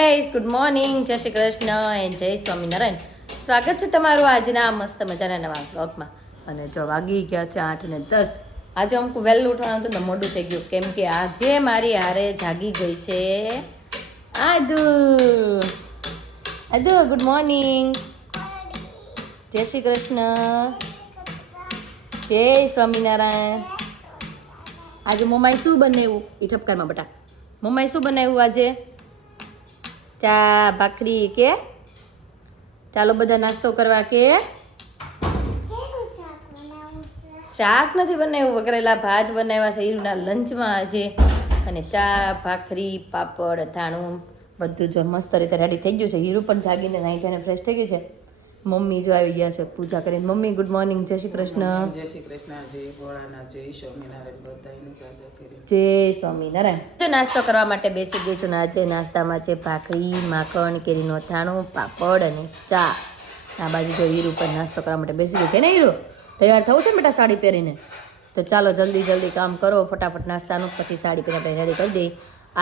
Guys good morning, જય Shri Krishna and જય સ્વામિનારાયણ. સ્વાગત છે તમારું આજના મસ્ત મજાના નવા બ્લોગમાં. અને જો વાગી ગયા છે 8:10. આજે અમુક વહેલું ઉઠવાનું હતું ને મોડું થઈ ગયું, કેમ કે આજે મારી હારે જાગી ગઈ છે આદુ. આદુ ગુડ મોર્નિંગ, જય શ્રી કૃષ્ણ, જય સ્વામિનારાયણ. આજે મમ્માએ શું બનાવ્યું એ ઠપકારમાં બટા? મમ્માએ શું બનાવ્યું આજે? ચા ભાખરી કે? ચાલો બધા નાસ્તો કરવા કે? શાક નથી બનાવ્યું, વઘરેલા ભાત બનાવ્યા છે હીરુના લંચમાં આજે. અને ચા ભાખરી પાપડ અથાણું બધું જો મસ્ત રીતે રેડી થઈ ગયું છે. હીરુ પણ જાગીને નાઈ ધોઈને ફ્રેશ થઈ ગઈ છે. મમ્મી જો આવી ગયા છે પૂજા કરીને. મમ્મી ગુડ મોર્નિંગ, જય શ્રી કૃષ્ણ. જય શ્રી કૃષ્ણ, જય ભોળાનાથ, જય સ્વામિનારાયણ. બધાને સાજા કરી જય સ્વામિનારાયણ. જો નાસ્તો કરવા માટે બેસી ગઈ છું ને આજે નાસ્તામાં છે ભાખરી, માખણ, કેરીનું અથાણું, પાપડ અને ચા. આ બાજુ જો હીરુ પણ નાસ્તો કરવા માટે બેસી ગઈ છે ને. હીરુ તૈયાર થવું છે બેટા સાડી પહેરીને? તો ચાલો જલ્દી જલ્દી કામ કરો ફટાફટ નાસ્તાનું, પછી સાડી પહેરી આપણે રેડી કરી દઈએ.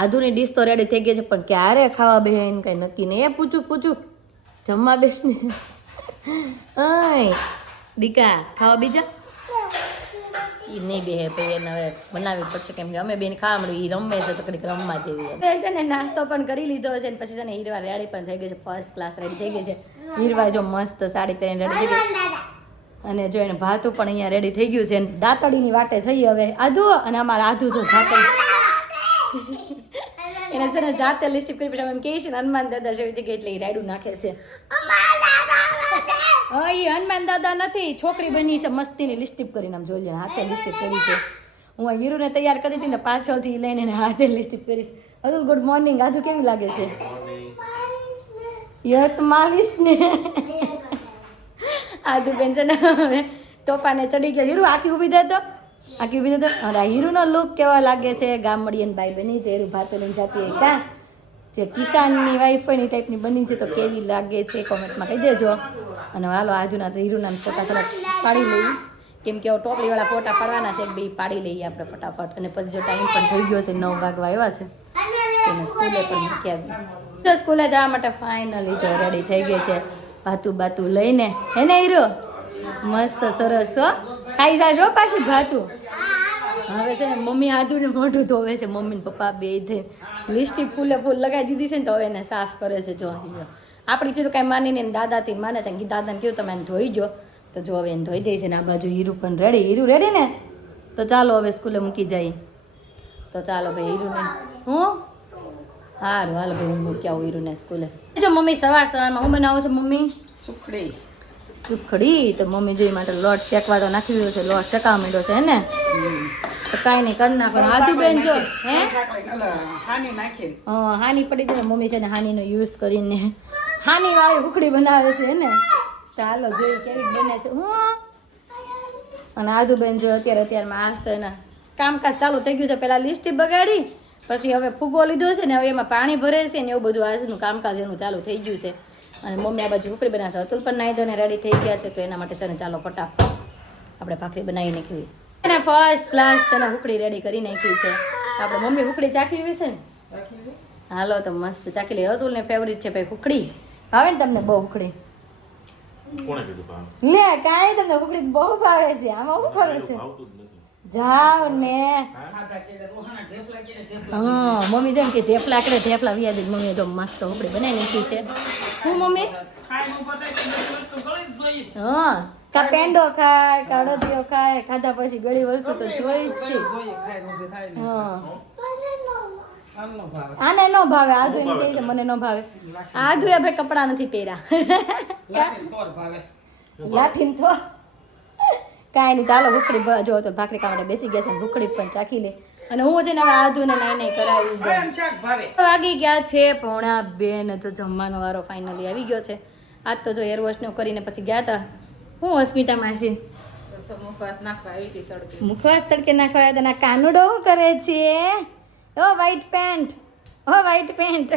આધુની ડીશ તો રેડી થઈ ગઈ છે, પણ ક્યારે ખાવા બે એને કંઈ નક્કી નહીં. એ પૂછું જમવા બેસને. દીકા ખાવા બીજા એ નહીં બે ભાઈ, એને હવે બનાવવી પડશે, કેમ કે અમે બેન ખાવા મળ્યું. એ રમે છે તો કડીક રમવા દેવી એમ છે ને. નાસ્તો પણ કરી લીધો છે ને પછી છે ને હીરવા રેડી પણ થઈ ગઈ છે, ફર્સ્ટ ક્લાસ રેડી થઈ ગઈ છે. હીરવા જો મસ્ત સાડી પહેરીને રેડી થઈ ગઈ, અને જો એને ભાતું પણ અહીંયા રેડી થઈ ગયું છે. દાતડીની વાટે જઈએ હવે આધુ. અને અમારા આધુ જો જાતે એને છે ને જાતે લિસ્ટિપ કરી પછી એમ કહે છે ને હનુમાન દાદા જેવી જગ્યાએ એટલે એ રાયડું નાખે છે. હા, એ હનુમાન દાદા નથી, છોકરી બની છે મસ્તીની લિસ્ટિપ કરીને. આમ જોઈ લે હાથે લિસ્ટિપ કરી છે. હું હીરુને તૈયાર કરી હતી ને પાછળથી લઈને એને હાથે લિસ્ટિપ કરીશ. Atul good morning. આજુ કેવી લાગે છે? યત માલિશ ને આદુ બેન છે ને હવે તોફાને ચડી ગયા. હીરુ આખી ઊભી દે તો, આખી ઊભી દે તો. અરે હીરુનો લુક કેવા લાગે છે? ગામડીયન બાઈ બની છે. હીરુ ભાતો લઈને જતી હોય કાં જે કિસાનની વાઈફ હોય એ ટાઈપની બની છે, તો કેવી લાગે છે કોમેન્ટમાં કહી દેજો. અને હાલો આજુના તો હીરુના ફોટા થોડાક પાડી લઈએ, કેમ કે ટોપલીવાળા ફોટા પાડવાના છે. બે પાડી લઈએ આપણે ફટાફટ. અને પછી જો ટાઈમ પણ થઈ ગયો છે, 9 વાગવા આવ્યા છે, એને સ્કૂલે પણ મૂકી આવી. તો સ્કૂલે જવા માટે ફાઇનલી જો રેડી થઈ ગઈ છે, ભાતું લઈને. હે ને હીરો? મસ્ત સરસ હો. ખાઈ જાજો પાછી ભાતું. હવે છે ને મમ્મી આધુને મોઢું ધોવે છે. મમ્મી ને પપ્પા બે થઈ લિસ્ટિપ ફૂલે ફૂલ લગાવી દીધી છે ને, તો હવે એને સાફ કરે છે. જો આપણીથી તો કાંઈ માની નહીં, દાદાથી માને ત્યાં દાદાને કહ્યું તમે એને ધોઈ ગયો, તો જો હવે એને ધોઈ દે છે. ને આ બાજુ હીરુ પણ રેડી. હીરુ રેડી ને? તો ચાલો હવે સ્કૂલે મૂકી જઈએ. તો ચાલો ભાઈ હીરુને હું હારું હાલો ભાઈ હું મૂકી આવું હીરુને સ્કૂલે. જો મમ્મી સવારમાં હું બનાવું છું? મમ્મી સુખડી. તો મમ્મી જોઈ માટે લોટ શેકવા તો નાખી દીધો છે, લોટ શેકાવા માંડ્યો છે ને. તો કાંઈ નહીં કરી નાખો. આદુ બેન જો હે હાની પડી જાય. મમ્મી છે ને હાનીનો યુઝ કરીને હાની વાળી સુખડી બનાવે છે ને. તો હાલો જોઈ કેવી બને છે. અને આદુ બેન જો અત્યારમાં આજ તો એના કામકાજ ચાલુ થઈ ગયું છે. પહેલાં લિસ્ટી બગાડી, પછી હવે ફૂગો લીધો છે ને, હવે એમાં પાણી ભરે છે ને, એવું બધું આજનું કામકાજ એનું ચાલુ થઈ ગયું છે. અને મમ્મી આ બાજુ સુખડી બનાવે છે. અતુલ પણ નાઈ ધોઈને રેડી થઈ ગયા છે, તો એના માટે છે ને ચાલો ફટાફટ આપણે ભાખરી બનાવી નાખી. અને ફર્સ્ટ ક્લાસ છે ને સુખડી રેડી કરી નાખી છે. આપણે મમ્મી સુખડી ચાખી હોય છે ને? હાલો તો મસ્ત ચાખી લઈએ. અતુલને ફેવરિટ છે ભાઈ સુખડી. ભાવે ને તમને બહુ સુખડી? લે કાંઈ તમને સુખડી બહુ ભાવે છે. આમાં શું કરે છે? જાવ ને. હા મમ્મી જેમ કે ઢેફલા કરે, ઢેફલા વ્યાજ મમ્મી જો મસ્ત સુખડી બનાવી નાખી છે. હું મમ્મી હા કા પેંડો ખાય કા અડદિયો ખાય, ખાધા પછી ગળી વસ્તુ તો જોઈ જ છે. હા આને ન ભાવે. આધુ એમ કહે છે મને ન ભાવે. આધુ એ ભાઈ કપડાં નથી પહેર્યા. લાઠીને તો કાંઈ નહીં. ચાલો ભૂખડી જો તો ભાખરી ખાવા બેસી ગયા છે, ભૂખડી પણ ચાખી લે. અને હું છે ને હવે આધુને નાઈ કરાવી દઉં. વાગી ગયા છે 1:30 ને જો જમવાનો વારો ફાઇનલી આવી ગયો છે. આજ તો જો હેર વોશને કરીને પછી ગયા હતા. હું અસ્મિતા માસી મુખવાસ નાખવા આવી હતી તડકે. મુખવાસ તડકે નાખવા આવ્યા હતા. કાનુડો શું કરે છે? ઓ વ્હાઈટ પેન્ટ, ઓ વ્હાઈટ પેન્ટ.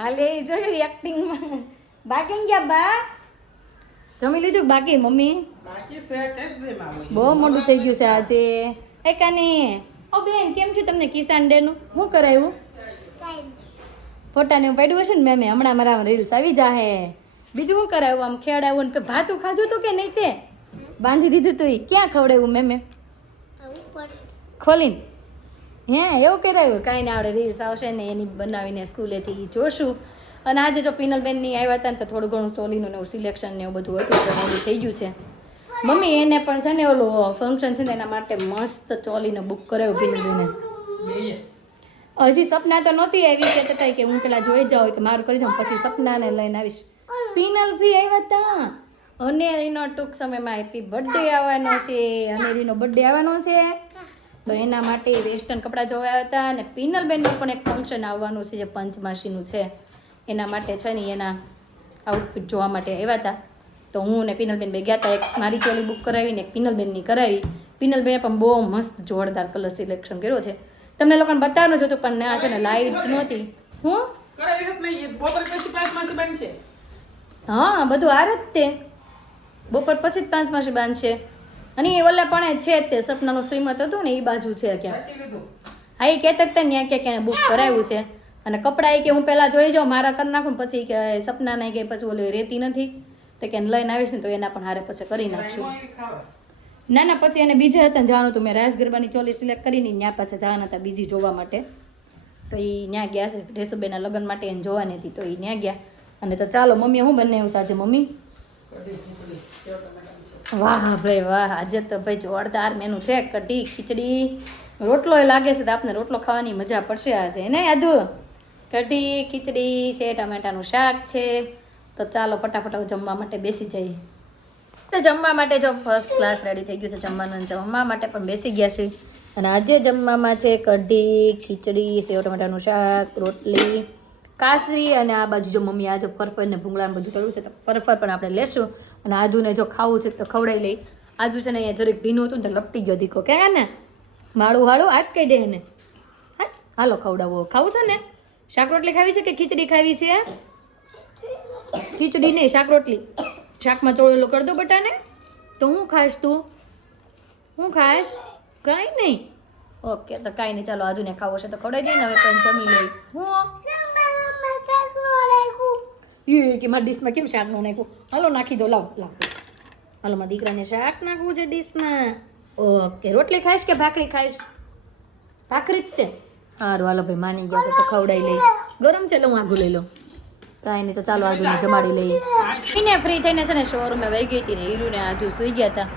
હાલે જોયું એક્ટિંગમાં. બાકી ગયા બા? જમી લીધું? બાકી મમ્મી બહુ મોડું થઈ ગયું છે આજે. એ કાની ઓ બેન કેમ છું? તમને કિસાન ડે નું શું કરાયું? ફોટાને એવું પાડ્યું હશે ને મેં હમણાં મારા રીલ્સ આવી જાહે. બીજું શું કરાવ્યું આમ ખેડાવું ને ભાતું ખાધું હતું કે નહીં તે બાંધી દીધું તું ક્યાં ખવડાવ્યું મેં ખોલીને હે એવું કરાવ્યું કાંઈ ના આવડે રીલ્સ આવશે ને એની બનાવીને સ્કૂલેથી જોશું. અને આજે જો પિનલબેનની આવ્યા હતા ને તો થોડું ઘણું ચોલીનું ને એવું સિલેક્શન ને એવું બધું હતું તો મોડું થઈ ગયું છે. મમ્મી એને પણ છે ને ઓલું ફંક્શન છે ને એના માટે મસ્ત ચોલીને બુક કરાવ્યું પિનલબેને. હજી સપના તો નહોતી આવી કહેતા કે હું પેલા જોઈ જાઉં કે મારું કરી જાઉં પછી સપનાને લઈને આવીશ. પિનલ ભી આવ્યા હતા અને એનો ટૂંક સમયમાં હેપી બર્થડે આવવાનો છે અને એનો બર્થડે આવવાનો છે તો એના માટે વેસ્ટર્ન કપડાં જોવા આવ્યા હતા. અને પિનલબેનનું પણ એક ફંક્શન આવવાનું છે જે પંચમાસીનું છે એના માટે છે ને એના આઉટફિટ જોવા માટે આવ્યા હતા. તો હું ને પિનલબેન બે ગયા હતા. એક મારી ચોલી બુક કરાવીને એક પિનલબેનની કરાવી. પિનલબેને પણ બહુ મસ્ત જોરદાર કલર સિલેક્શન કર્યો છે. તમને લોકોને બતાવવાનું જ હતું પણ ના છે ને લાઇટ નહોતી. હું હા બધું આર જ તે બપોર પછી જ 5 માસી બાંધશે. અને એ ઓલા પણ છે તે સપનાનું શ્રીમત હતું ને એ બાજુ છે ક્યાં. હા એ કહેતા હતા ત્યાં ક્યાંક એને બુક કરાવ્યું છે. અને કપડાં કે હું પહેલાં જોઈ જાઉં મારા કરી નાખું ને પછી કે સપનાને કે પછી ઓલી રહેતી નથી તો કે લઈને આવીશ ને તો એના પણ હારે પછી કરી નાખશું. ના ના પછી એને બીજા હતા જવાનું હતું મેં રાસ ગરબાની ચોલી સિલેક્ટ કરીને ત્યાં પાછા જવાના હતા બીજી જોવા માટે તો એ ત્યાં ગયા છે રેસુબેનના લગ્ન માટે એને જોવાની હતી તો એ ત્યાં ગયા. અને તો ચાલો મમ્મીએ શું બનાવ્યું સાંજે મમ્મી? વાહ ભાઈ વાહ આજે તો ભાઈ જોરદાર મેનુ છે. કઢી ખીચડી રોટલો એ લાગે છે તો આપને રોટલો ખાવાની મજા પડશે આજે એને યાદુ. કઢી ખીચડી છે ટમેટાનું શાક છે. તો ચાલો ફટાફટ જમવા માટે બેસી જઈએ. તો જમવા માટે જો ફર્સ્ટ ક્લાસ રેડી થઈ ગયું છે જમવાનું. જમવા માટે પણ બેસી ગયા છે. અને આજે જમવામાં છે કઢી ખીચડી સેવ ટમેટાનું શાક રોટલી કાસરી અને આ બાજુ જો મમ્મી આજે ફરફર ને ભૂંગળાને બધું કર્યું છે તો ફરફર પણ આપણે લેશું. અને આદુને જો ખાવું છે તો ખવડાવી લઈ. આદુ છે ને અહીંયા જરીક ભીનું હતું ને તો લપટી ગયો દીકો કે ને માળું હાળું આજ કહી દે ને હા હાલો ખવડાવો. ખાવું છે ને શાક રોટલી ખાવી છે કે ખીચડી ખાવી છે? ખીચડી નહીં શાક રોટલી. શાકમાં ચોળેલો કરી દો બટાને. તો હું ખાઈશ તું? હું ખાઈશ? કાંઈ નહીં. ઓકે તો કાંઈ નહીં ચાલો આદુને ખાવું છે તો ખવડાવી દઈએ ને હવે પણ જમી લઈ. હું એ કે મારા ડીશમાં કેમ શાક ન નાખ્યું? હાલો નાખી દો લાવ લાવ હાલો મારા દીકરાને શાક નાખવું છે ડીશમાં. ઓકે રોટલી ખાઈશ કે ભાખરી ખાઈશ? ભાખરી જ તે સારું હાલો ભાઈ માની ગયા છે તો ખવડાવી લઈ. ગરમ છે એટલે હું આઘું લઈ લઉં. કાંઈ નહીં તો ચાલો આદુને જમાડી લઈએ. એને ફ્રી થઈને છે ને શોરૂમે વહી ગઈ હતી ને હીરુને આદુ સૂઈ ગયા હતા.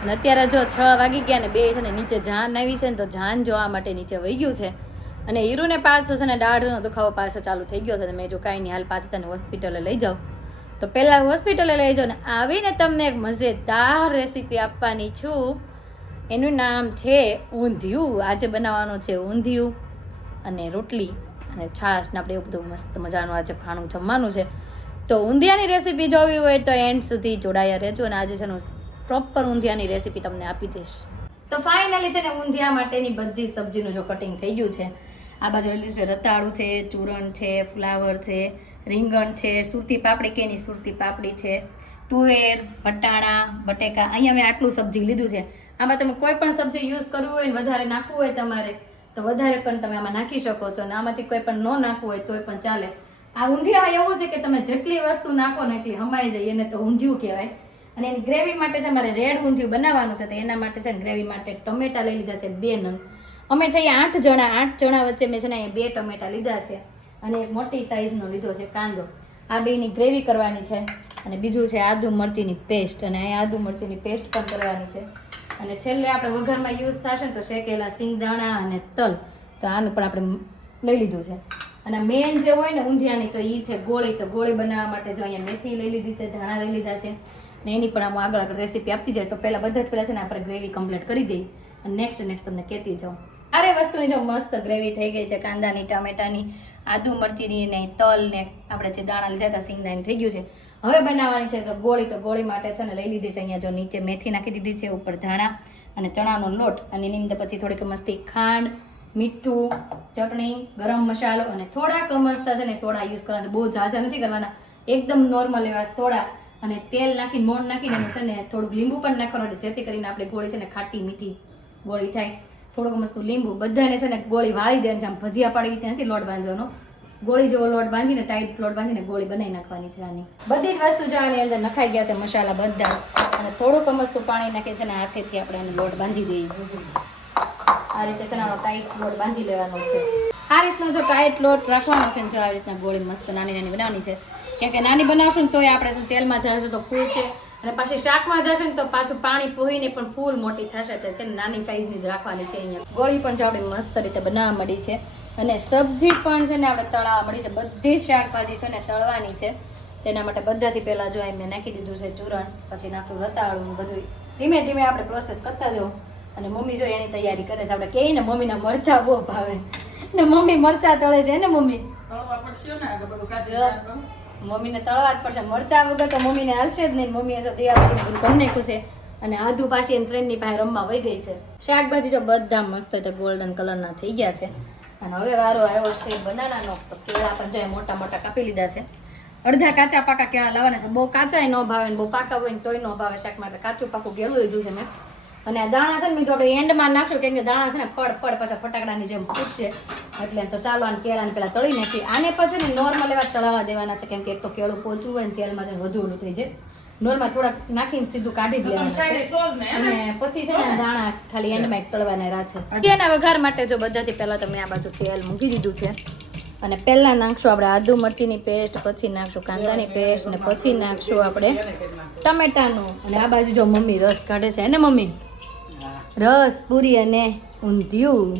અને અત્યારે જો 6 વાગી ગયા ને બે છે ને નીચે જાન આવી છે ને તો જાન જોવા માટે નીચે વહી ગયું છે. અને હીરુને પાછો છે ને દાઢનો દુખાવો પાછો ચાલુ થઈ ગયો છે. મેં જો કાંઈ નહીં હાલ પાછી તને હોસ્પિટલે લઈ જાઉં. તો પહેલાં હોસ્પિટલે લઈ જાઉં ને આવીને તમને એક મજેદાર રેસીપી આપવાની છું. એનું નામ છે ઊંધિયું. આજે બનાવવાનું છે ઊંધિયું અને રોટલી અને છાશ ને આપણે એવું બધું મસ્ત મજાનું આજે ખાણું જમવાનું છે. તો ઊંધિયાની રેસીપી જોવી હોય તો એન્ડ સુધી જોડાયા રહેજો. અને આજે છે ને પ્રોપર ઊંધિયાની રેસીપી તમને આપી દઈશ. તો ફાઇનલી છે ને ઊંધિયા માટેની બધી સબ્જીનું જો કટિંગ થઈ ગયું છે. આ બાજુ લીધું છે રતાળું છે ચૂરણ છે ફ્લાવર છે રીંગણ છે સુરતી પાપડી કેની સુરતી પાપડી છે તુવેર વટાણા બટેકા. અહીંયા મેં આટલું સબ્જી લીધું છે. આમાં તમે કોઈ પણ સબ્જી યુઝ કરવું હોય ને વધારે નાખવું હોય તમારે તો વધારે પણ તમે આમાં નાખી શકો છો. અને આમાંથી કોઈ પણ ન નાખવું હોય તોય પણ ચાલે. આ ઊંધિયા એવું છે કે તમે જેટલી વસ્તુ નાખો ને એટલી હમાઈ જાય એને તો ઊંધિયું કહેવાય. અને એની ગ્રેવી માટે છે મારે રેડ ઊંધિયું બનાવવાનું છે તો એના માટે છે ને ગ્રેવી માટે ટમેટા લઈ લીધા છે 2 નંગ. અમે છે 8 જણા વચ્ચે મેં છે ને 2 ટમેટા લીધા છે અને એક મોટી સાઈઝનો લીધો છે કાંદો. આ બેની ગ્રેવી કરવાની છે. અને બીજું છે આદુ મરચીની પેસ્ટ અને અહીંયા આદુ મરચીની પેસ્ટ પણ કરવાની છે. અને છેલ્લે આપણે વઘારમાં યુઝ થશે ને તો શેકેલા સિંગદાણા અને તલ તો આનું પણ આપણે લઈ લીધું છે. અને મેન જે હોય ને ઊંધિયાની તો એ છે ગોળી. તો ગોળી બનાવવા માટે જો અહીંયા મેથી લઈ લીધી છે ધાણા લઈ લીધા છે ને એની પણ આમ આગળ રેસીપી આપતી જાય. તો પહેલાં બધા જ પહેલાં છે ને આપણે ગ્રેવી કમ્પ્લીટ કરી દઈએ અને નેક્સ્ટ તમને કહેતી જાઉં. આરે વસ્તુની જો મસ્ત ગ્રેવી થઈ ગઈ છે કાંદાની ટમેટાની આદુ મરચીની ને તલ ને આપણે જે દાણા લીધા હતા સિંગદાણા થઈ ગયું છે. હવે બનાવવાની છે તો ગોળી માટે છે ને લઈ લીધી છે અહીંયા જો નીચે મેથી નાખી દીધી છે ઉપર ધાણા અને ચણાનો લોટ અને એની અંદર પછી થોડીક મસ્તી ખાંડ મીઠું ચટણી ગરમ મસાલો અને થોડાક મસ્ત છે ને સોડા યુઝ કરવાના. બહુ ઝાઝા નથી કરવાના એકદમ નોર્મલ એવા સોડા અને તેલ નાખીને મોણ નાખીને એનું છે ને થોડુંક લીંબુ પણ નાખવાનું એટલે જેથી કરીને આપણે ગોળી છે ને ખાટી મીઠી ગોળી થાય. થોડુંક મસ્ત લીંબુ બધાને છે ને ગોળી વાળી દે આમ ભજીયા પાડી રીતે નથી લોટ બાંધવાનો ગોળી જેવો લોટ બાંધીને ટાઈટ લોટ બાંધીને ગોળી બનાવી નાખવાની છે આની. બધી જ વસ્તુ જો આની અંદર નખાઈ ગયા છે મસાલા બધા, અને થોડુંક મસ્તું પાણી નાખી છે ને હાથેથી આપણે એને લોટ બાંધી દઈએ. આ રીતે છે ને આનો ટાઈટ લોટ બાંધી લેવાનો છે. આ રીતનો જો ટાઈટ લોટ રાખવાનો છે ને જો આવી રીતના ગોળી મસ્ત નાની નાની બનાવવાની છે. કેમ કે નાની બનાવશું ને તોય આપણે તેલમાં જશું તો ફૂલ છે, અને પાછી શાકમાં જશે ને તો પાછું પાણી પોહીને પણ ફૂલ મોટી થશે. એટલે છે ને નાની સાઈઝની જ રાખવાની છે. અહીંયા ગોળી પણ જો આપણે મસ્ત રીતે બનાવવા મળી છે, અને સબ્જી પણ છે ને આપણે તળાવવા મળી છે. બધી શાકભાજી છે ને તળવાની છે. તેના માટે બધાથી પહેલાં જો મેં નાખી દીધું છે ચૂરણ, પછી નાખું રતાળું, બધું ધીમે ધીમે આપણે પ્રોસેસ કરતા જવું. અને મમ્મી જો એની તૈયારી કરે છે. આપણે કહીએ ને મમ્મીના મરચાં બહુ ભાવે, ને મમ્મી મરચાં તળે છે ને મમ્મી. મમ્મીને તળવા જ પડશે, મરચાં વગર તો મમ્મીને હાલશે જ નહીં. મમ્મીએ જો દિવાળી બધું કરી નાખ્યું છે, અને આધુ પાછી એની ફ્રેન્ડની પાસે રમવા વહી ગઈ છે. શાકભાજી જો બધા મસ્ત રીતે ગોલ્ડન કલરના થઈ ગયા છે. અને હવે વારો આવ્યો છે બનાનાનો. તો કેળા પણ જો મોટા મોટા કાપી લીધા છે. અડધા કાચા પાકા કેળા લાવવાના છે. બહુ કાચા ન ભાવે ને બહુ પાકા હોય ને તોય ન ભાવે શાક માટે. કાચું પાકું કેળું લીધું છે મેં. અને આ દાણા છે ને મિત્રો આપણે એન્ડમાં નાખશું, કેમ કે દાણા છે ને ફળ પાછા ફટાકડાની જેમ ફૂટશે. એટલે તો ચાલો આને કેળાને પેલા તળી નાખી. આને પછી ને નોર્મલ એવા તળાવવા દેવાના છે, કેમ કે એક તો કેળું પોચું હોય ને તેલમાં વધુ ઓલું થઈ જાય. નોર્મલ થોડાક નાખીને સીધું કાઢી જ લેવાના છે. અને પછી છે ને દાણા ખાલી એન્ડમાં એક તળવાના રાહ છે. એના વઘાર માટે જો બધાથી પહેલા તો મેં આ બાજુ તેલ મૂકી દીધું છે. અને પહેલા નાખશું આપણે આદુ મરચીની પેસ્ટ, પછી નાખશું કાંદાની પેસ્ટ, અને પછી નાખશું આપણે ટમેટાનું. અને આ બાજુ જો મમ્મી રસ કાઢે છે ને મમ્મી, રસ પૂરી અને ઊંધિયું.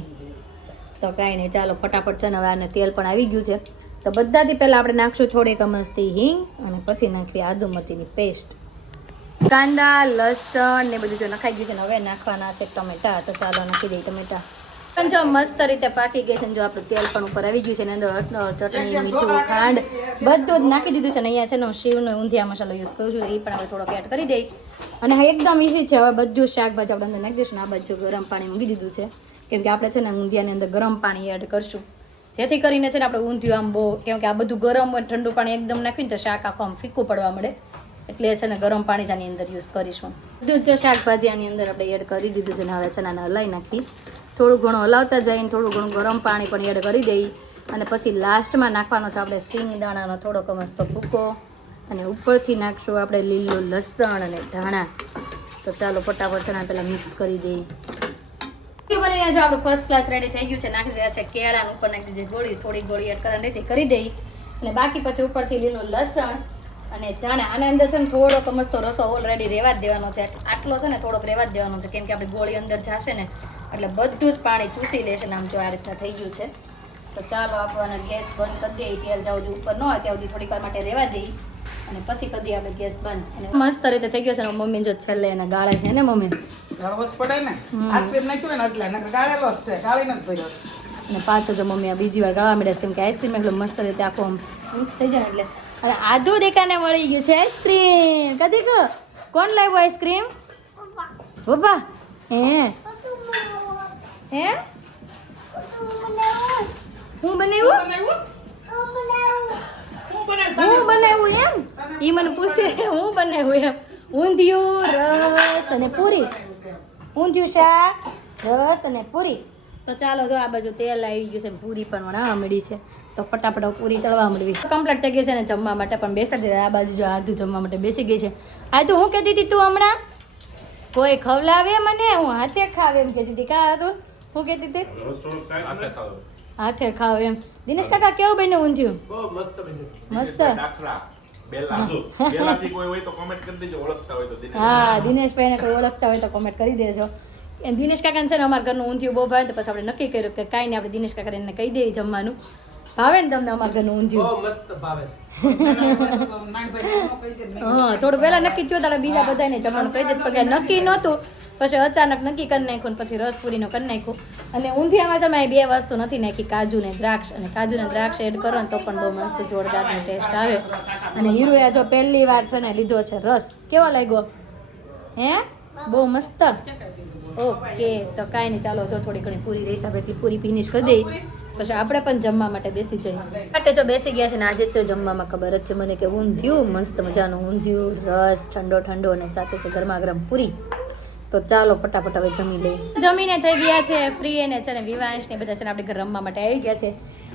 તો કાંઈ નહીં, ચાલો ફટાફટ છે ને હવે આને તેલ પણ આવી ગયું છે. તો બધાથી પહેલાં આપણે નાખશું થોડીક મસ્તી હિંગ, અને પછી નાખવી આદુ મરચીની પેસ્ટ. કાંદા લસણ ને બધું જો નખાઈ ગયું છે ને હવે નાખવાના છે ટમેટા. તો ચાલો નાખી દઈએ ટમેટા. પણ જો મસ્ત રીતે પાકી ગઈ છે ને જો આપણું તેલ પણ ઉપર આવી ગયું છે ને અંદર ચટણી મીઠું ખાંડ બધું જ નાખી દીધું છે. ને અહીંયા છે ને હું શિવનો ઊંધિયા મસાલો યુઝ કરું છું, એ પણ આપણે થોડોક એડ કરી દઈ. અને હા એકદમ ઈઝી છે. હવે બધું શાકભાજી આપણે અંદર નાખી દઈશું. આ બાજુ ગરમ પાણી મૂકી દીધું છે, કેમ કે આપણે છે ને ઊંધિયાની અંદર ગરમ પાણી એડ કરશું, જેથી કરીને છે ને આપણે ઊંધિયું આમ બહુ, કેમ કે આ બધું ગરમ હોય ઠંડુ પાણી એકદમ નાખીને તો શાક આખું આમ ફીકું પડવા મળે. એટલે છે ને ગરમ પાણી જ આની અંદર યુઝ કરીશું. બધું જો શાકભાજી આની અંદર આપણે એડ કરી દીધું છે ને હવે છે ને હલાવી નાખી. થોડું ઘણું હલાવતા જઈને થોડું ઘણું ગરમ પાણી પણ એડ કરી દઈ. અને પછી લાસ્ટમાં નાખવાનો છે આપણે સિંગ દાણાનો થોડોક મસ્ત ભૂકો, અને ઉપરથી નાખશું આપણે લીલું લસણ અને ધાણા. તો ચાલો ફટાફટ છે ને પહેલાં મિક્સ કરી દઈએ. બનીને જો આપણું ફર્સ્ટ ક્લાસ રેડી થઈ ગયું છે. નાખી દીધા છે કેળા, ઉપર નાખી દીધી ગોળી, થોડી ગોળી એડ કરવાની છે કરી દઈ. અને બાકી પછી ઉપરથી લીલું લસણ અને ધાણા. આને અંદર છે ને થોડોક મસ્તો રસો ઓલરેડી રહેવા જ દેવાનો છે. આટલો છે ને થોડોક રહેવા જ દેવાનો છે, કેમ કે આપણી ગોળી અંદર જશે ને એટલે બધું જ પાણી ચૂસી લેશે. આમ જો આ રીતના થઈ ગયું છે. તો ચાલો આપણને ગેસ બંધ કરી દઈએ. તેલ જ્યાં સુધી ઉપર ન હોય ત્યાં સુધી થોડીક વાર માટે રહેવા દઈએ, અને પછી કરી દઈએ આપણે ગેસ બંધ. અને મસ્ત રીતે થઈ ગયો છે. મમ્મી જો છેલ્લે એને ગાળે છે ને મમ્મી, ગાળવસ પડે ને. આઈસ્ક્રીમ નાખ્યું ને એટલે નકર ગાળેલો જ છે, ગાળી નથી પડ્યો. અને પાછો જો મમ્મી આ બીજી વાર ગાળવા માંડે, કેમ કે આઈસ્ક્રીમ એટલે મસ્ત રીતે આખું આમ થઈ જાય એટલે. અને આધુ દેખાને મળી ગયું છે આઈસ્ક્રીમ. કદી કોણ લાવ્યું આઈસ્ક્રીમ? પપ્પા. હે હું બનાવ્યું એમ? ઈ મને પૂછે હું બનાવ્યું એમ. ઊંધિયું, રસ અને પૂરી. ઊંધિયું શાક, રસ અને પૂરી. તો ચાલો જો આ બાજુ તેલ આવી ગયું છે, પૂરી પણ વણાવવા મળી છે. તો ફટાફટ પૂરી તળવા મળવી. કમ્પ્લીટ થઈ ગઈ છે ને જમવા માટે પણ બેસી દીધા. આ બાજુ જો આધુ જમવા માટે બેસી ગઈ છે. આધુ હું કહેતી હતી તું હમણાં કોઈ ખવડાવે મને, હું હાથે ખાવ એમ કહેતી હતી. કા હતું હું કહેતી હતી? હાથે ખાવ એમ. દિનેશ કાકા કેવું બન્યું ઊંધિયું? મસ્ત. હા દિનેશભાઈ ને કોઈ ઓળખતા હોય તો કોમેન્ટ કરી દેજો. દિનેશ કાકાને છે ને અમારા ઘરનું ઊંધિયું બહુ ભાવે, તો પછી આપણે નક્કી કર્યું કે કાંઈ નહીં આપણે દિનેશ કાકાને એને કહી દઈએ જમવાનું. ભાવે ને તમને અમારા ઘરનું ઊંધિયું? હા થોડું પહેલા નક્કી થયું તારે બીજા બધાને જમવાનું કહી દે, પણ નક્કી નહોતું. પછી અચાનક નક્કી કરી નાખ્યું, પછી રસપુરીનો કરી નાખ્યું. અને ઊંધિયામાં છે મેં 2 વસ્તુ નથી નાખી, કાજુ ને દ્રાક્ષ. અને કાજુ ને દ્રાક્ષ એડ કરો ને તો પણ બહુ મસ્ત જોરદારનો ટેસ્ટ આવે. અને હીરુએ જો પહેલી વાર છે ને લીધો છે રસ. કેવો લાગ્યો? હે બહુ મસ્ત. ઓકે તો કાંઈ નહીં, ચાલો તો થોડી ઘણી પૂરી રહીશ આપણે એટલી પૂરી ફિનિશ કરી દઈએ, પછી આપણે પણ જમવા માટે બેસી જઈએ. માટે જો બેસી ગયા છે ને આજે તો જમવામાં ખબર જ છે મને કે ઊંધિયું, મસ્ત મજાનું ઊંધિયું, રસ ઠંડો ઠંડો, અને સાથે છે ગરમા ગરમ પૂરી. તો ચાલો ફટાફટ હવે જમી લઈએ. જમીને થઈ ગયા છે ફ્રી, અને છે ને વિવાંશ ને બધા છે ને આપણે ઘર રમવા માટે આવી ગયા છે.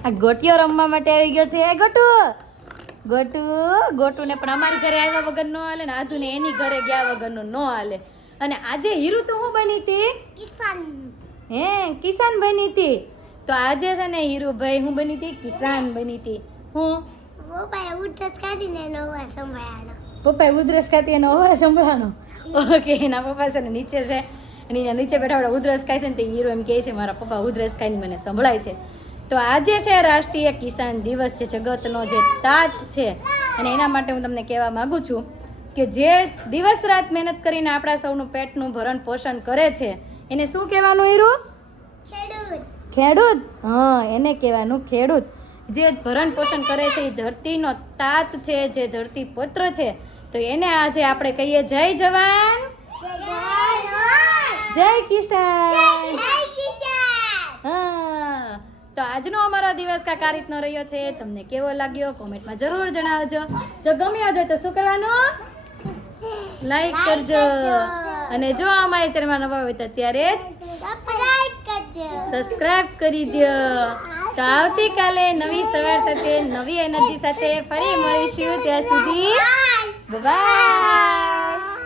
આ ગોટીઓ રમવા માટે આવી ગયો છે ગોટુ ગોટુને પણ અમારી ઘરે આવ્યા વગર ન હાલે ને આધુને એની ઘરે ગયા વગરનું ન હાલે. અને આજે હીરુ તો હું બની હતી કિસાન બની હતી. તો આજે છે ને હીરુભાઈ હું બની હતી કિસાન બની હતી. હું પપ્પાએ ઉધરસ ખાતી એનો અવાજ સંભળાનો. ઓકે એના પપ્પા છે ને નીચે છે અને અહીંયા નીચે બેઠા ઉધરસ ખાય છે ને તે હીરો એમ કહે છે મારા પપ્પા ઉધરસ ખાઈને મને સંભળાય છે. તો આજે છે રાષ્ટ્રીય કિસાન દિવસ છે, જગતનો જે તાત છે. અને એના માટે હું તમને કહેવા માગું છું કે જે દિવસ રાત મહેનત કરીને આપણા સૌનું પેટનું ભરણ પોષણ કરે છે એને શું કહેવાનું હીરું? ખેડૂત. હા એને કહેવાનું ખેડૂત. જે ભરણ પોષણ કરે છે એ ધરતીનો તાત છે, જે ધરતી પુત્ર છે. તો એને આજે આપણે કહીએ જય જવાન જય કિસાન. હા તો આજનો અમારો દિવસ કાંઈક આ રીતનો રહ્યો છે. તમને કેવો લાગ્યો કોમેન્ટમાં જરૂર જણાવજો. જો ગમ્યો હોય તો શું કરવાનું? લાઈક કરજો. અને જો અમારી ચેનલમાં નવા હોય તો અત્યારે જ સબસ્ક્રાઇબ કરી દો. તો આવતીકાલે નવી સવાર સાથે નવી એનર્જી સાથે ફરી મળીશું. ત્યાં સુધી બાય.